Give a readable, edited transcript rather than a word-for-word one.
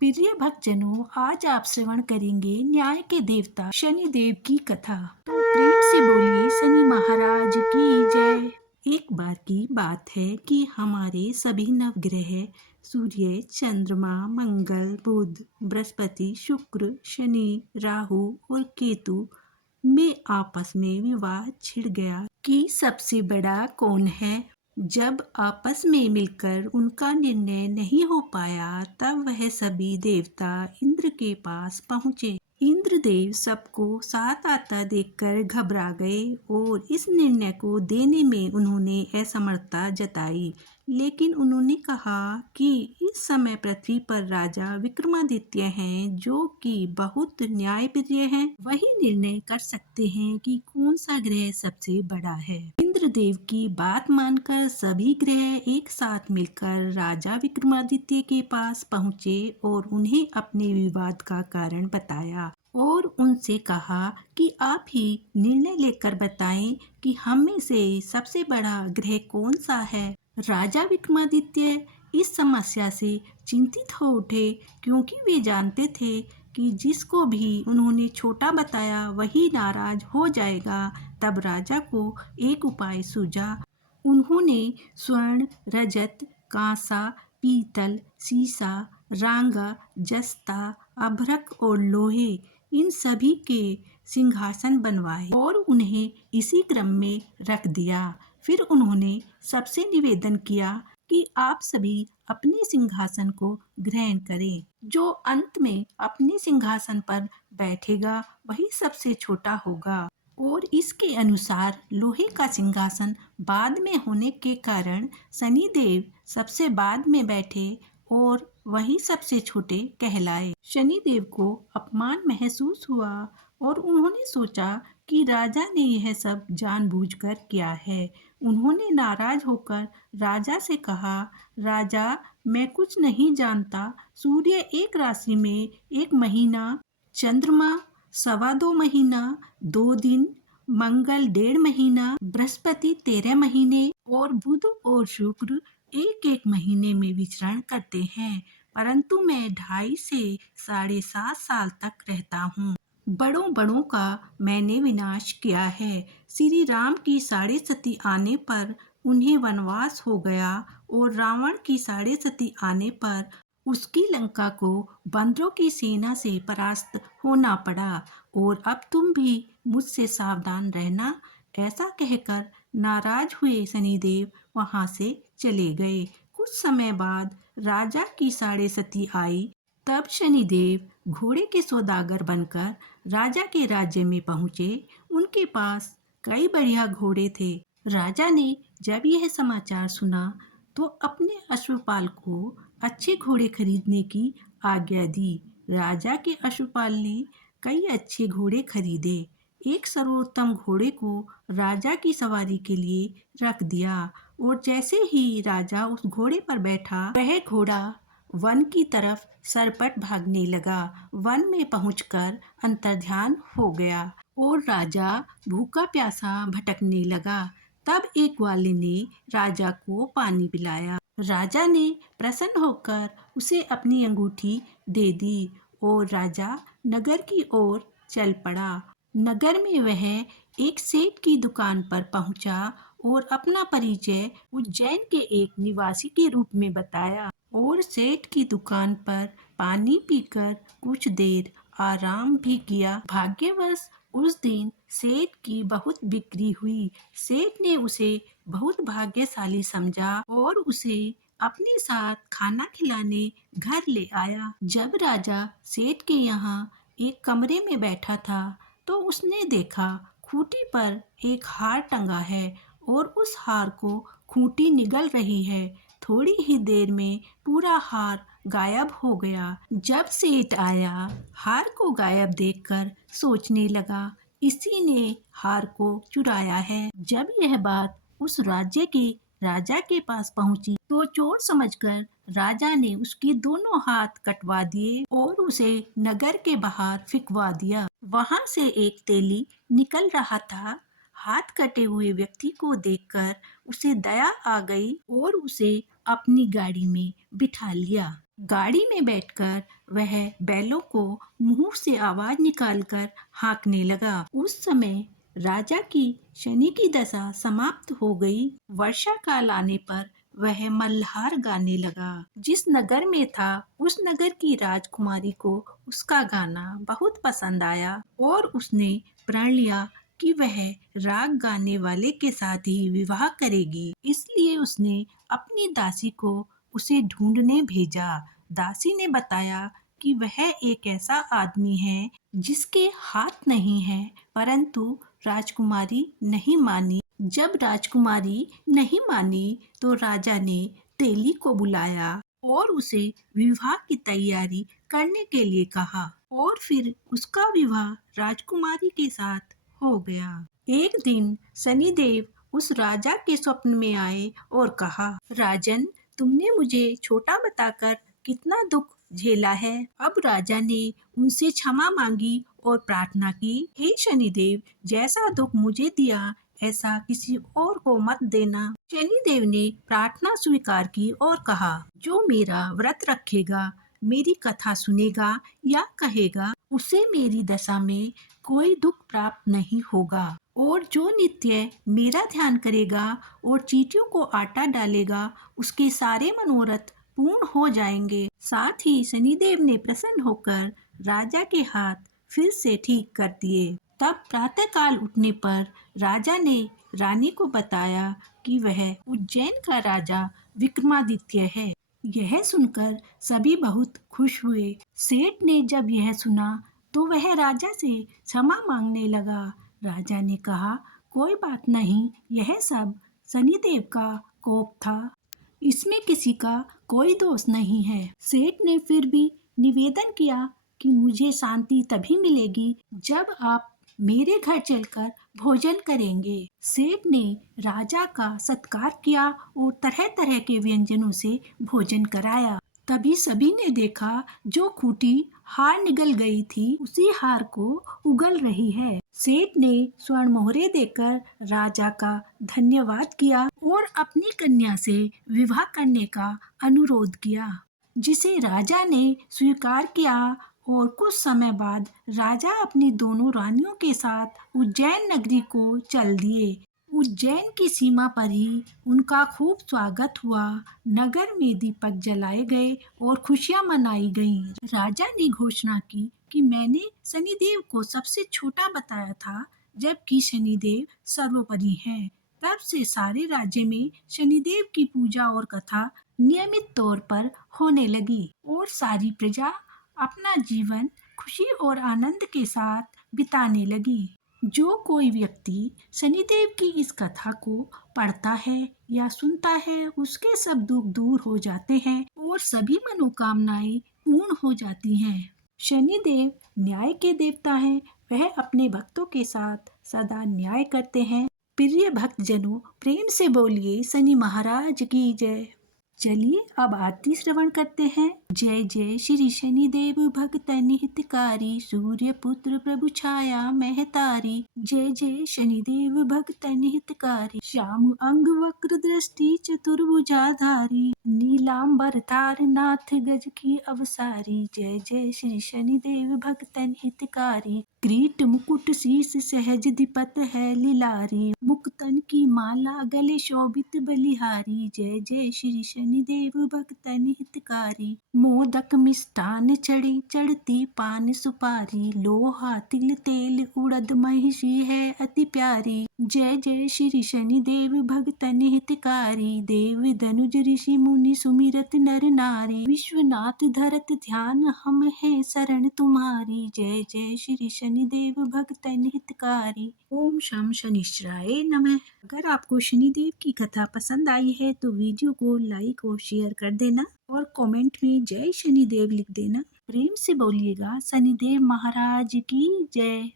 प्रिय भक्तजनों, आज आप श्रवण करेंगे न्याय के देवता शनि देव की कथा। तो प्रेम से बोलिए शनि महाराज की जय। एक बार की बात है कि हमारे सभी नवग्रह सूर्य, चंद्रमा, मंगल, बुध, बृहस्पति, शुक्र, शनि, राहु और केतु में आपस में विवाद छिड़ गया कि सबसे बड़ा कौन है। जब आपस में मिलकर उनका निर्णय नहीं हो पाया तब वह सभी देवता इंद्र के पास पहुँचे। इंद्रदेव सबको साथ आता देखकर घबरा गए और इस निर्णय को देने में उन्होंने असमर्थता जताई। लेकिन उन्होंने कहा कि इस समय पृथ्वी पर राजा विक्रमादित्य हैं, जो कि बहुत न्यायप्रिय हैं। वही निर्णय कर सकते हैं कि कौन सा ग्रह सबसे बड़ा है। इंद्रदेव की बात मानकर सभी ग्रह एक साथ मिलकर राजा विक्रमादित्य के पास पहुँचे और उन्हें अपने विवाद का कारण बताया और उनसे कहा कि आप ही निर्णय लेकर बताएं कि हम में से सबसे बड़ा ग्रह कौन सा है। राजा विक्रमादित्य इस समस्या से चिंतित हो उठे, क्योंकि वे जानते थे कि जिसको भी उन्होंने छोटा बताया वही नाराज हो जाएगा। तब राजा को एक उपाय सूझा। उन्होंने स्वर्ण, रजत, कांसा, पीतल, सीसा, रांगा, जस्ता, अभ्रक और लोहे इन सभी के सिंहासन बनवाए और उन्हें इसी क्रम में रख दिया। फिर उन्होंने सबसे निवेदन किया कि आप सभी अपने सिंहासन को ग्रहण करें। जो अंत में अपने सिंहासन पर बैठेगा वही सबसे छोटा होगा। और इसके अनुसार लोहे का सिंहासन बाद में होने के कारण शनिदेव सबसे बाद में बैठे और वही सबसे छोटे कहलाए। शनिदेव को अपमान महसूस हुआ और उन्होंने सोचा कि राजा ने यह सब जानबूझकर किया है। उन्होंने नाराज होकर राजा से कहा, राजा, मैं कुछ नहीं जानता। सूर्य एक राशि में 1 महीना, चंद्रमा 2.25 महीना, 2 दिन, मंगल 1.5 महीना, बृहस्पति 13 महीने और बुध और शुक्र 1-1 महीने में विचरण करते हैं। परंतु मैं 2.5 से 7.5 साल तक रहता हूँ। बड़ों बड़ों का मैंने विनाश किया है। श्री राम की 7.5 सती आने पर उन्हें वनवास हो गया और रावण की 7.5 सती आने पर उसकी लंका को बंदरों की सेना से परास्त होना पड़ा। और अब तुम भी मुझसे सावधान रहना। ऐसा कहकर नाराज हुए शनिदेव वहां से चले गए। कुछ समय बाद राजा की 7.5 सती आई। तब शनिदेव घोड़े के सौदागर बनकर राजा के राज्य में पहुँचे। उनके पास कई बढ़िया घोड़े थे। राजा ने जब यह समाचार सुना तो अपने अश्वपाल को अच्छे घोड़े खरीदने की आज्ञा दी। राजा के अश्वपाल ने कई अच्छे घोड़े खरीदे। एक सर्वोत्तम घोड़े को राजा की सवारी के लिए रख दिया और जैसे ही राजा उस घोड़े पर बैठा, वह घोड़ा वन की तरफ सरपट भागने लगा। वन में पहुंचकर अंतर्ध्यान हो गया और राजा भूखा प्यासा भटकने लगा। तब एक ग्वाले ने राजा को पानी पिलाया। राजा ने प्रसन्न होकर उसे अपनी अंगूठी दे दी और राजा नगर की ओर चल पड़ा। नगर में वह एक सेठ की दुकान पर पहुंचा और अपना परिचय उज्जैन के एक निवासी के रूप में बताया और सेठ की दुकान पर पानी पीकर कुछ देर आराम भी किया। भाग्यवश उस दिन सेठ की बहुत बिक्री हुई। सेठ ने उसे बहुत भाग्यशाली समझा और उसे अपने साथ खाना खिलाने घर ले आया। जब राजा सेठ के यहाँ एक कमरे में बैठा था तो उसने देखा खूंटी पर एक हार टंगा है और उस हार को खूंटी निगल रही है। थोड़ी ही देर में पूरा हार गायब हो गया। जब सेठ आया, हार को गायब देखकर सोचने लगा, इसी ने हार को चुराया है। जब यह बात उस राज्य के राजा के पास पहुंची तो चोर समझकर राजा ने उसके दोनों हाथ कटवा दिए और उसे नगर के बाहर फिकवा दिया। वहां से एक तेली निकल रहा था। हाथ कटे हुए व्यक्ति को देखकर उसे दया आ गई और उसे अपनी गाड़ी में बिठा लिया। गाड़ी में बैठकर वह बैलों को मुंह से आवाज निकालकर हाँकने लगा। उस समय राजा की शनि की दशा समाप्त हो गई। वर्षा काल आने पर वह मल्हार गाने लगा। जिस नगर में था उस नगर की राजकुमारी को उसका गाना बहुत पसंद आया और उसने प्रण लिया कि वह राग गाने वाले के साथ ही विवाह करेगी। इसलिए उसने अपनी दासी को उसे ढूंढने भेजा। दासी ने बताया कि वह एक ऐसा आदमी है जिसके हाथ नहीं है, परंतु राजकुमारी नहीं मानी। जब राजकुमारी नहीं मानी तो राजा ने तेली को बुलाया और उसे विवाह की तैयारी करने के लिए कहा और फिर उसका विवाह राजकुमारी के साथ हो गया। एक दिन शनिदेव उस राजा के स्वप्न में आए और कहा, राजन, तुमने मुझे छोटा बताकर कितना दुख झेला है। अब राजा ने उनसे क्षमा मांगी और प्रार्थना की, हे शनिदेव, जैसा दुख मुझे दिया ऐसा किसी और को मत देना। शनिदेव ने प्रार्थना स्वीकार की और कहा, जो मेरा व्रत रखेगा, मेरी कथा सुनेगा या कहेगा, उसे मेरी दशा में कोई दुख प्राप्त नहीं होगा। और जो नित्य मेरा ध्यान करेगा और चींटियों को आटा डालेगा, उसके सारे मनोरथ पूर्ण हो जाएंगे। साथ ही शनिदेव ने प्रसन्न होकर राजा के हाथ फिर से ठीक कर दिए। तब प्रातःकाल उठने पर राजा ने रानी को बताया कि वह उज्जैन का राजा विक्रमादित्य है। यह सुनकर सभी बहुत खुश हुए। सेठ ने जब यह सुना तो वह राजा से क्षमा मांगने लगा। राजा ने कहा, कोई बात नहीं, यह सब शनिदेव का कोप था, इसमें किसी का कोई दोष नहीं है। सेठ ने फिर भी निवेदन किया कि मुझे शांति तभी मिलेगी जब आप मेरे घर चलकर भोजन करेंगे। सेठ ने राजा का सत्कार किया और तरह तरह के व्यंजनों से भोजन कराया। तभी सभी ने देखा जो खूंटी हार निगल गई थी, उसी हार को उगल रही है। सेठ ने स्वर्ण मोहरे देकर राजा का धन्यवाद किया और अपनी कन्या से विवाह करने का अनुरोध किया, जिसे राजा ने स्वीकार किया। और कुछ समय बाद राजा अपनी दोनों रानियों के साथ उज्जैन नगरी को चल दिए। उज्जैन की सीमा पर ही उनका खूब स्वागत हुआ। नगर में दीपक जलाए गए और खुशियां मनाई गईं। राजा ने घोषणा की कि मैंने शनिदेव को सबसे छोटा बताया था, जबकि शनिदेव सर्वोपरि हैं। तब से सारे राज्य में शनिदेव की पूजा और कथा नियमित तौर पर होने लगी और सारी प्रजा अपना जीवन खुशी और आनंद के साथ बिताने लगी। जो कोई व्यक्ति शनिदेव की इस कथा को पढ़ता है या सुनता है, उसके सब दुख दूर हो जाते हैं और सभी मनोकामनाएं पूर्ण हो जाती हैं। शनिदेव न्याय के देवता हैं। वह अपने भक्तों के साथ सदा न्याय करते हैं। प्रिय भक्तजनों, प्रेम से बोलिए शनि महाराज की जय। चलिए अब आरती श्रवण करते हैं। जय जय श्री शनिदेव भगतन हितकारी, सूर्य पुत्र प्रभु छाया महतारी। जय जय शनिदेव भगतन हितकारी, श्याम अंग वक्र दृष्टि चतुर्भुजाधारी, नीलांबर तार नाथ गज की अवसारी। जय जय श्री शनिदेव भगतन हितकारी, किरीट मुकुट शीस सहज दिपत है लिलारी, मुक्तन की माला गले शोभित बलिहारी। जय जय श्री शनिदेव भगतन हितकारी, मोदक मिष्टान चढ़ी चढ़ती पान सुपारी, लोहा तिल तेल उड़द महिषी है अति प्यारी। जय जय श्री शनिदेव भगतन हितकारी, देव धनुज ऋषि मुनि सुमिरत नर नारी, विश्वनाथ धरत ध्यान हम है शरण तुम्हारी। जय जय श्री शनिदेव भगतन हितकारी। ओम शम शनिश्चराय नमः। अगर आपको शनिदेव की कथा पसंद आई है तो वीडियो को लाइक और शेयर कर देना और कमेंट में जय शनिदेव लिख देना। प्रेम से बोलिएगा शनिदेव महाराज की जय।